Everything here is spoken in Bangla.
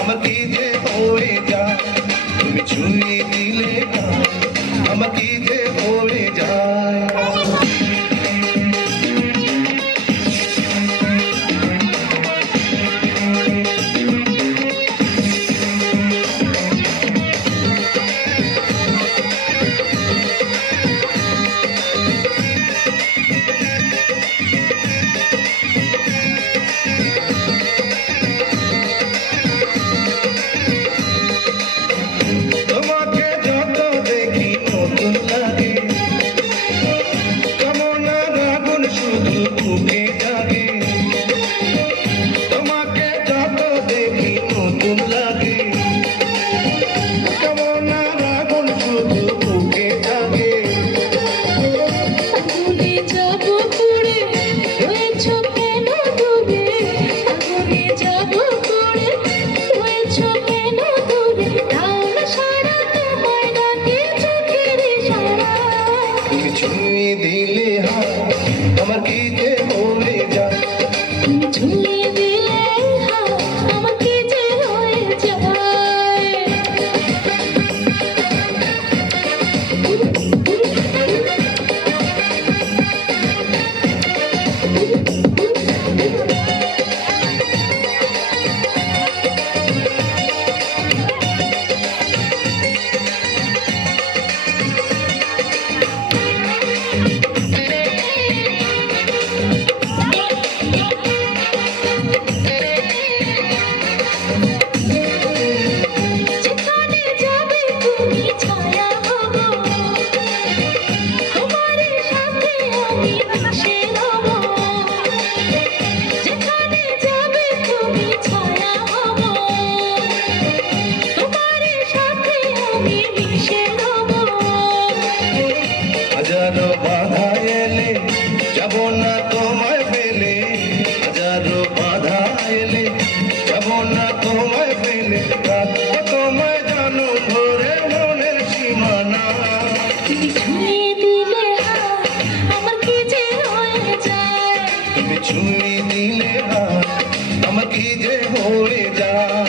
আমাকে যে পড়ে যা তুমি ছুঁয়ে দিলে না। আমাকে ছুঁয়ে দিলে হাত আমার কি যে মন ছুঁয়ে দিলে আমাকে যে হয়ে যায়।